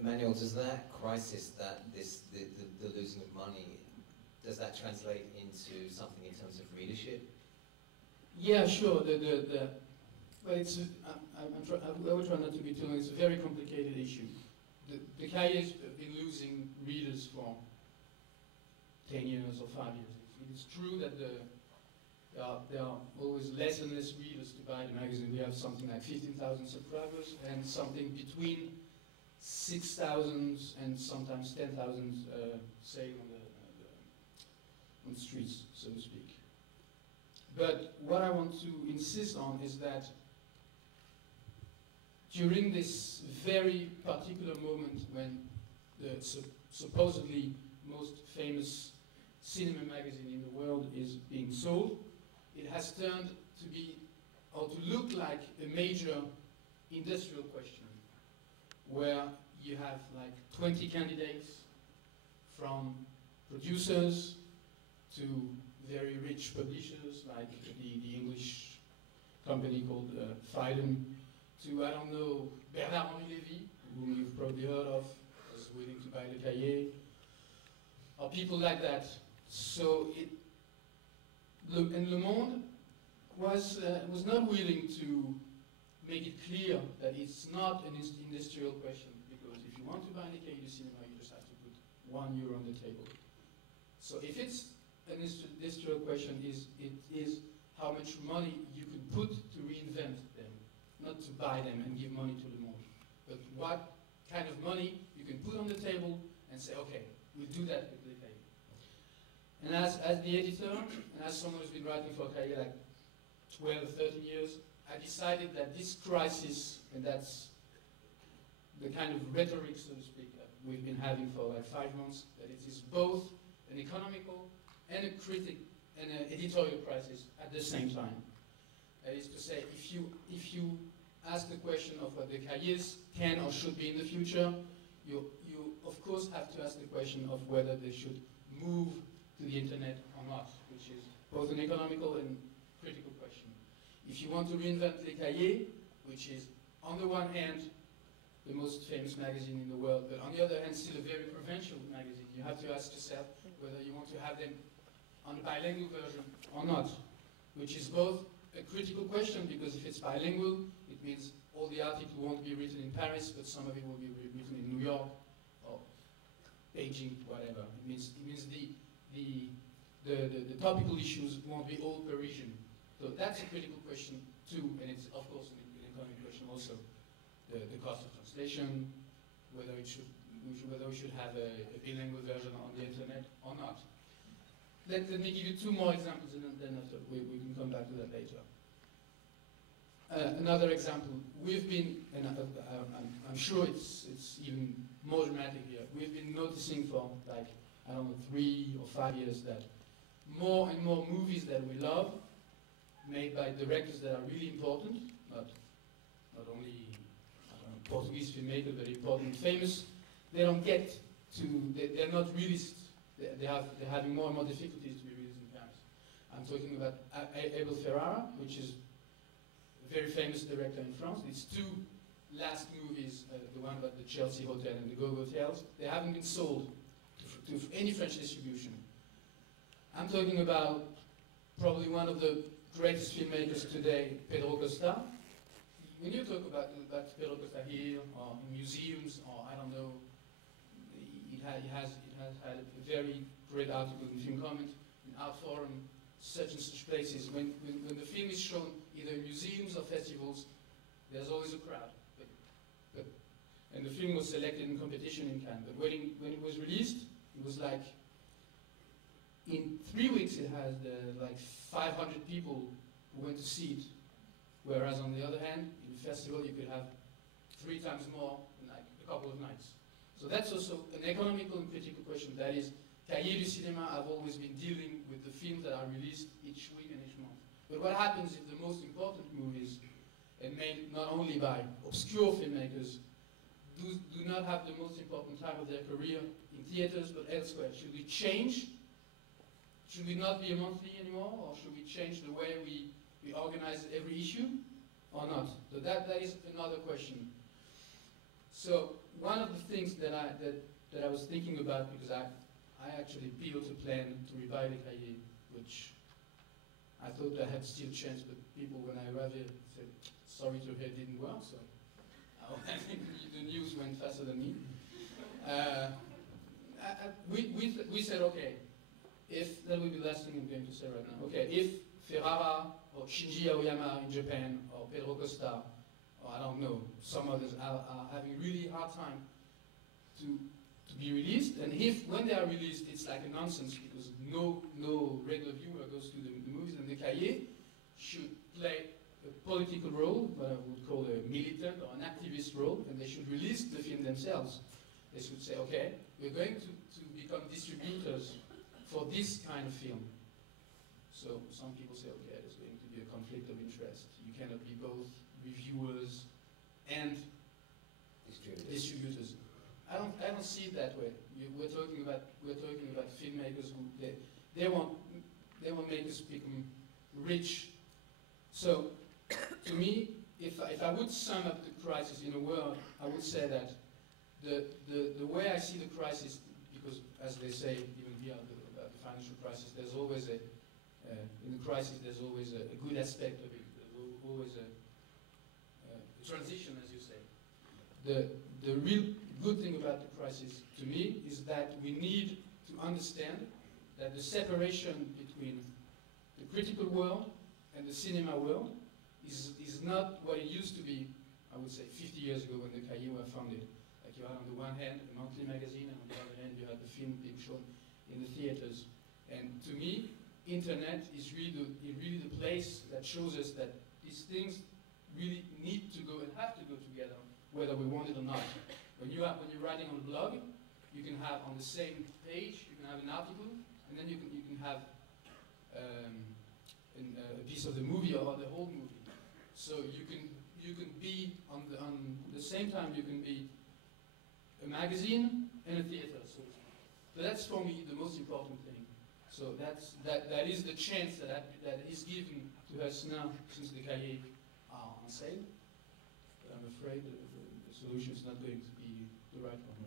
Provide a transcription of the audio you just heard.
Emmanuel, does that crisis, the losing of money, does that translate into something in terms of readership? Yeah, sure. Well, I will try not to be too long. It's a very complicated issue. The cahiers have been losing readers for 10 years or 5 years. It's true that there are always less and less readers to buy the magazine. We have something like 15,000 subscribers and something between 6,000 and sometimes 10,000 sale on the streets, so to speak. But what I want to insist on is that during this very particular moment when the supposedly most famous cinema magazine in the world is being sold, it has turned to be, or to look like, a major industrial question, where you have like 20 candidates, from producers to very rich publishers, like the English company called Phaidon, to, I don't know, Bernard-Henri Lévy, whom you've probably heard of, was willing to buy Le Cahier, or people like that. So and Le Monde was not willing to make it clear that it's not an industrial question, because if you want to buy Le Cahier du Cinéma, you just have to put €1 on the table. So if it's an industrial question, it is how much money you can put to reinvent them, not to buy them and give money to Le Monde, but what kind of money you can put on the table and say, okay, we'll do that with Le Cahier. And as the editor, and as someone who's been writing for Cahier like 12, 13 years, I decided that this crisis, and that's the kind of rhetoric, so to speak, that we've been having for like 5 months, that it is both an economical and an editorial crisis at the same time. That is to say, if you ask the question of what the cahiers can or should be in the future, you of course have to ask the question of whether they should move to the internet or not, which is both an economical and critical question. If you want to reinvent Le Cahier, which is on the one hand the most famous magazine in the world, but on the other hand still a very provincial magazine, you have to ask yourself whether you want to have them on a bilingual version or not, which is both a critical question, because if it's bilingual, it means all the articles won't be written in Paris, but some of it will be written in New York or Beijing, whatever. It means the topical issues won't be all Parisian. So that's a critical question too, and it's of course an economic question also. The cost of translation, whether we should have a bilingual version on the internet or not. Let me give you 2 more examples, and then after we can come back to that later. Another example, we've been, and I'm sure it's even more dramatic here, we've been noticing for like, I don't know, 3 or 5 years that more and more movies that we love, made by directors that are really important, not only Portuguese filmmakers, but important, famous, they don't get to, they're not released. They're having more and more difficulties to be released in Paris. I'm talking about Abel Ferrara, which is a very famous director in France. These 2 last movies, the one about the Chelsea Hotel and the Go-Go Hotels, they haven't been sold to any French distribution. I'm talking about probably one of the greatest filmmakers today, Pedro Costa. When you talk about Pedro Costa here, or in museums, or I don't know, it has had a very great article in Film Comment, in Art Forum, such and such places. When the film is shown either in museums or festivals, there's always a crowd. And the film was selected in competition in Cannes. But when it was released, it was like, in 3 weeks it had like 500 people who went to see it. Whereas on the other hand, in a festival you could have 3 times more in like a couple of nights. So that's also an economical and critical question. That is, Cahiers du Cinéma have always been dealing with the films that are released each week and each month. But what happens if the most important movies, and made not only by obscure filmmakers, do not have the most important time of their career in theaters but elsewhere? Should we change? Should we not be a monthly anymore? Or should we change the way we organize every issue or not? So that is another question. So one of the things that I was thinking about, because I actually piloted a plan to revive the Cahiers, which I thought I had still chance, but people, when I arrived here, said, sorry to hear it didn't work, so I think the news went faster than me. We said, okay, if, that will be the last thing I'm going to say right now, okay, if Ferrara or Shinji Aoyama in Japan, or Pedro Costa, or I don't know, some others are having really hard time to be released, and if, when they are released, it's like a nonsense, because no regular viewer goes to the movies, and the Cahiers should play a political role, what I would call a militant or an activist role, and they should release the film themselves. They should say, okay, we're going to become distributors for this kind of film. So some people say, okay, there's going to be a conflict of interest. You cannot be both reviewers and distributors. I don't see it that way. We're talking about filmmakers who they want make us become rich. So to me, if I would sum up the crisis in a word, I would say that the way I see the crisis, because as they say even here about the financial crisis, there's always in the crisis there's always a good aspect of it. There's always a transition, as you say. The real good thing about the crisis, to me, is that we need to understand that the separation between the critical world and the cinema world is not what it used to be, I would say, 50 years ago when the Cahiers were founded. Like you had on the one hand a monthly magazine, and on the other hand you had the film being shown in the theaters. And to me, internet is really the place that shows us that these things really need to go and have to go together, whether we want it or not. When you're writing on a blog, you can have on the same page, you can have an article, and then you can have a piece of the movie or the whole movie. So you can be on the same time, you can be a magazine and a theater. So that's for me the most important thing. So that is the chance that is given to us now, since the Cahiers are on sale. But I'm afraid the solution is not going to be the right one.